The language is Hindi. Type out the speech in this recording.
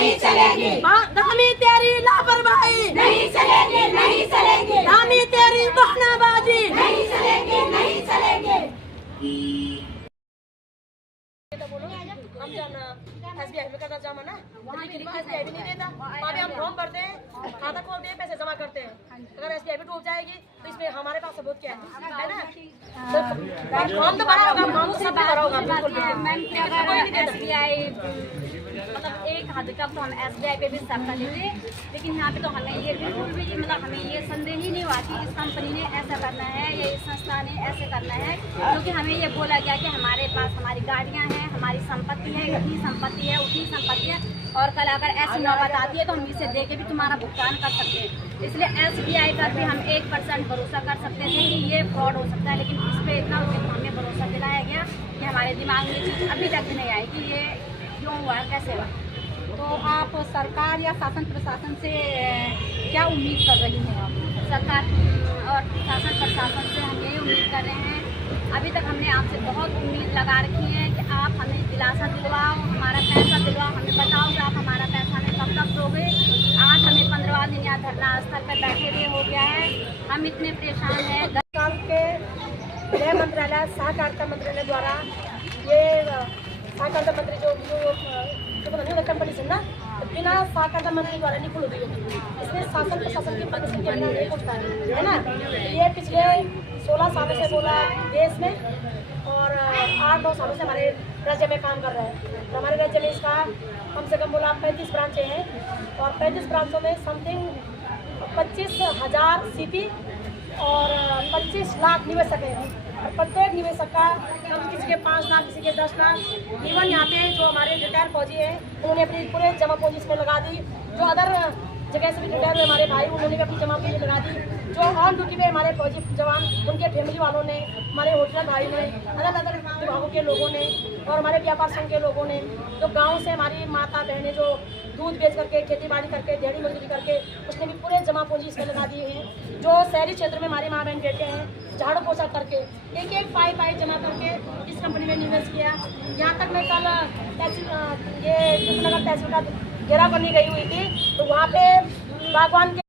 नहीं चलेगी। धामी तेरी लापरवाही नहीं चलेगी, नहीं चलेगी। धामी तेरी बहानाबाजी नहीं चलेगी, नहीं चलेगी। हम जाना SBI में करना जमा ना, लेकिन SBI भी नहीं देता। वहाँ पे हम फॉर्म भरते हैं, खाता खोलते हैं, पैसे जमा करते हैं। अगर SBI भी डूब जाएगी तो इसमें हमारे पास सबूत क्या है ना? फॉर्म तो भरा होगा, फॉर्म तो सब भरा होगा, बिल्कुल SBI मतलब एक हद तक तो हम SBI पे भी सब कर लेते, लेकिन यहाँ पे तो हमें ये बिल्कुल भी मतलब हमें ये संदेह ही नहीं हुआ कि इस कंपनी ने ऐसा करना है या इस संस्था ने ऐसे करना है, क्योंकि हमें ये बोला गया कि हमारे पास हमारी गाड़ियाँ हैं, हमारी संपत्ति है, इतनी संपत्ति है, उतनी संपत्ति है, और कल अगर ऐसी नौबत आती है तो हम इसे दे के भी तुम्हारा भुगतान कर सकते हैं। इसलिए SBI पर भी हम 1% भरोसा कर सकते थे कि ये फ्रॉड हो सकता है, लेकिन इस पर इतना हमें भरोसा दिलाया गया कि हमारे दिमाग में ये चीज़ अभी तक नहीं आई कि ये क्यों हुआ, कैसे हुआ। तो आप सरकार या शासन प्रशासन से क्या उम्मीद कर रही हैं? आप सरकार और शासन प्रशासन से हम यही उम्मीद कर रहे हैं, अभी तक हमने आपसे बहुत उम्मीद लगा रखी है कि आप हमें दिलासा दिलवाओ, हमारा पैसा दिलवाओ, हमें बताओ कि आप हमारा पैसा हमें कब तक दोगे। आज हमें 15 दिन यहाँ धरना स्थल पर बैठे हुए हो गया है, हम इतने परेशान हैं। साल के गृह मंत्रालय सहकारिता मंत्रालय द्वारा ये सहकारिता मंत्री जो कंपनी से ना बिना सहकारिता मंत्री द्वारा नहीं खुल रही होगी, इसमें शासन प्रशासन की परमिशन के बिना नहीं खुल पा रही है ना। ये पिछले 16 सालों से बोला देश में, और 8-9 सालों से हमारे राज्य में काम कर रहा है। तो हमारे राज्य में इसका कम से कम बोला 35 ब्रांचें हैं, और 35 ब्रांचों में समथिंग 25,000 CP और 25 लाख निवेशक हैं, और प्रत्येक निवेशक का किसी के 5 लाख, किसी के 10 लाख। इवन यहाँ पे जो हमारे रिटायर फौजी हैं उन्होंने अपनी पूरे जमा पूंजी इसमें लगा दी, जो अदर जगह से भी रिटायर हुए हमारे भाई उन्होंने भी अपनी जमा पूंजी लगा दी, जो ऑन ड्यूटी पे हमारे फौजी जवान उनके फैमिली वालों ने, हमारे होटल भाई ने, अलग अलग विभागों के लोगों ने, और हमारे व्यापार संघ के लोगों ने, जो गाँव से हमारी माता बहनें जो दूध बेच करके, खेती बाड़ी करके, दिहाड़ी मजदूरी करके, उसने भी पूरे जमा पूंजी इसमें लगा दिए हैं। जो शहरी क्षेत्र में हमारे माँ बहन बेटे हैं, झाड़ू पोछा करके एक पाई जमा करके इस कंपनी में निवेश किया। यहाँ तक मैं कल तहसील ये कृष्णनगर तहसील का घेराव करने गई हुई थी, तो वहाँ पे बागवान के